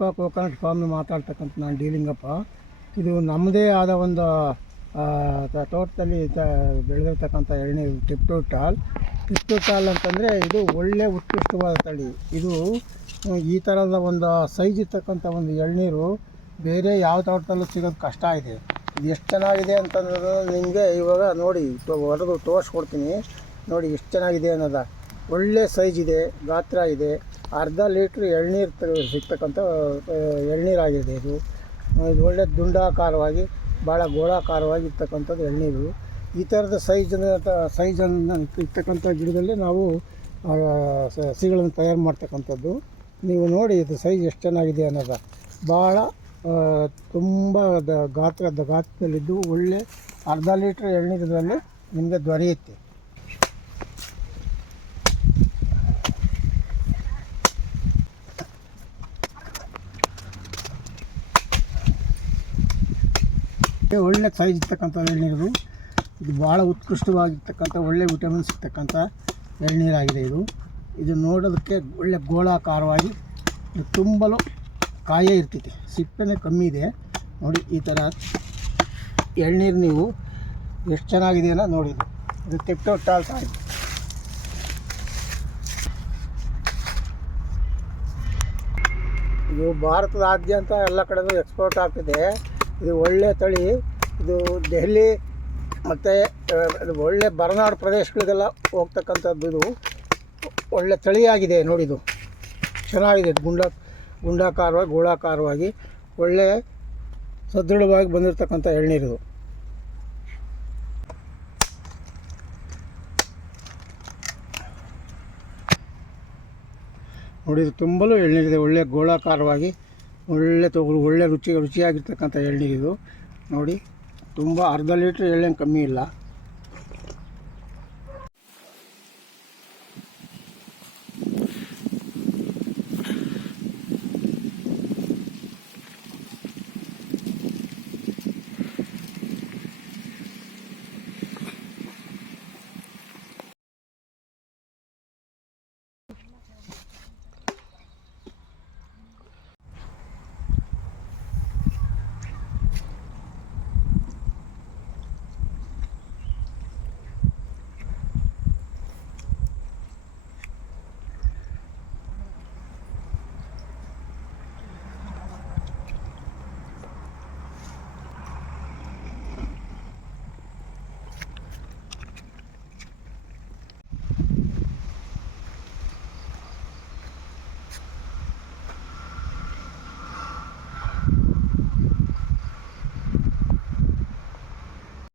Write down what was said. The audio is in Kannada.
ಕೋಕೋನಟ್ ಫಾರ್ಮ್ ಮಾತಾಡ್ತಕ್ಕಂಥ ನಾನು ಲಿಂಗಪ್ಪ. ಇದು ನಮ್ಮದೇ ಆದ ಒಂದು ತೋಟದಲ್ಲಿ ಬೆಳೆದಿರ್ತಕ್ಕಂಥ ಎಳ್ನೀರು ಟಿಪ್ಟೋಟಾಲ್ ಅಂತಂದರೆ ಇದು ಒಳ್ಳೆ ಉತ್ಕೃಷ್ಟವಾದ ತಳಿ. ಇದು ಈ ಥರದ ಒಂದು ಸೈಜ್ ಇರ್ತಕ್ಕಂಥ ಒಂದು ಎಳ್ನೀರು ಬೇರೆ ಯಾವ ತೋಟದಲ್ಲೂ ಸಿಗೋದು ಕಷ್ಟ ಇದೆ. ಇದು ಎಷ್ಟು ಚೆನ್ನಾಗಿದೆ ಅಂತಂದ್ರೆ ನಿಮಗೆ ಇವಾಗ ನೋಡಿ ಹೊರದು ತೋರಿಸ್ಕೊಡ್ತೀನಿ. ನೋಡಿ ಎಷ್ಟು ಚೆನ್ನಾಗಿದೆ ಅನ್ನೋದ. ಒಳ್ಳೆ ಸೈಜ್ ಇದೆ, ಗಾತ್ರ ಇದೆ. ಅರ್ಧ ಲೀಟ್ರ್ ಎಳ್ನೀರು ಸಿಗ್ತಕ್ಕಂಥ ಎಳ್ನೀರಾಗಿದೆ ಇದು. ಇದು ಒಳ್ಳೆ ದುಂಡಾಕಾರವಾಗಿ ಭಾಳ ಗೋಳಾಕಾರವಾಗಿ ಇರ್ತಕ್ಕಂಥದ್ದು ಎಳ್ನೀರು. ಈ ಥರದ ಸೈಜನ್ನು ಇರ್ತಕ್ಕಂಥ ಗಿಡದಲ್ಲಿ ನಾವು ಸಸಿಗಳನ್ನು ತಯಾರು ಮಾಡ್ತಕ್ಕಂಥದ್ದು. ನೀವು ನೋಡಿ ಇದು ಸೈಜ್ ಎಷ್ಟು ಚೆನ್ನಾಗಿದೆ ಅನ್ನೋದ. ಭಾಳ ತುಂಬ ಗಾತ್ರದಲ್ಲಿದ್ದು ಒಳ್ಳೆ ಅರ್ಧ ಲೀಟ್ರ್ ಎಳ್ನೀರಲ್ಲಿ ನಿಮಗೆ ದೊರೆಯುತ್ತೆ. ಒಳ್ಳೆ ಸೈಜ್ ಇರ್ತಕ್ಕಂಥ ಎಳ್ನೀರು. ಇದು ಭಾಳ ಉತ್ಕೃಷ್ಟವಾಗಿರ್ತಕ್ಕಂಥ ಒಳ್ಳೆ ವಿಟಮಿನ್ ಸಿಗ್ತಕ್ಕಂಥ ಎಳ್ನೀರಾಗಿದೆ ಇದು ನೋಡೋದಕ್ಕೆ ಒಳ್ಳೆ ಗೋಳಾಕಾರವಾಗಿ ತುಂಬಲು ಕಾಯೇ ಇರ್ತೈತಿ, ಸಿಪ್ಪೆನೇ ಕಮ್ಮಿ ಇದೆ. ನೋಡಿ ಈ ಥರ ಎಳ್ನೀರು ನೀವು ಎಷ್ಟು ಚೆನ್ನಾಗಿದೆ ಅನ್ನೋ ನೋಡಿ. ಇದು ಟಿಪ್ಟೋಟಾಲ್ ಆಗಿದೆ. ಇದು ಭಾರತದಾದ್ಯಂತ ಎಲ್ಲ ಕಡೆಗೂ ಎಕ್ಸ್ಪೋರ್ಟ್ ಆಗ್ತಿದೆ. ಇದು ಒಳ್ಳೆ ತಳಿ. ಇದು ದೆಹಲಿ ಮತ್ತು ಒಳ್ಳೆ ಬರನಾಡು ಪ್ರದೇಶಗಳಿಗೆಲ್ಲ ಹೋಗ್ತಕ್ಕಂಥದ್ದು. ಇದು ಒಳ್ಳೆ ತಳಿಯಾಗಿದೆ ನೋಡಿ. ಇದು ಚೆನ್ನಾಗಿದೆ. ಗುಂಡಾಕಾರವಾಗಿ ಗೋಳಾಕಾರವಾಗಿ ಒಳ್ಳೆ ಸದೃಢವಾಗಿ ಬಂದಿರತಕ್ಕಂಥ ಎಳ್ನೀರು. ನೋಡಿ ಇದು ತುಂಬಲು ಎಳ್ನೀರಿದೆ. ಒಳ್ಳೆ ಗೋಳಾಕಾರವಾಗಿ ಒಳ್ಳೆ ರುಚಿಯಾಗಿರ್ತಕ್ಕಂಥ ಎಳ್ನೀರು. ನೋಡಿ ತುಂಬ ಅರ್ಧ ಲೀಟ್ರ್ ಎಳ್ನೀರು ಕಮ್ಮಿ ಇಲ್ಲ.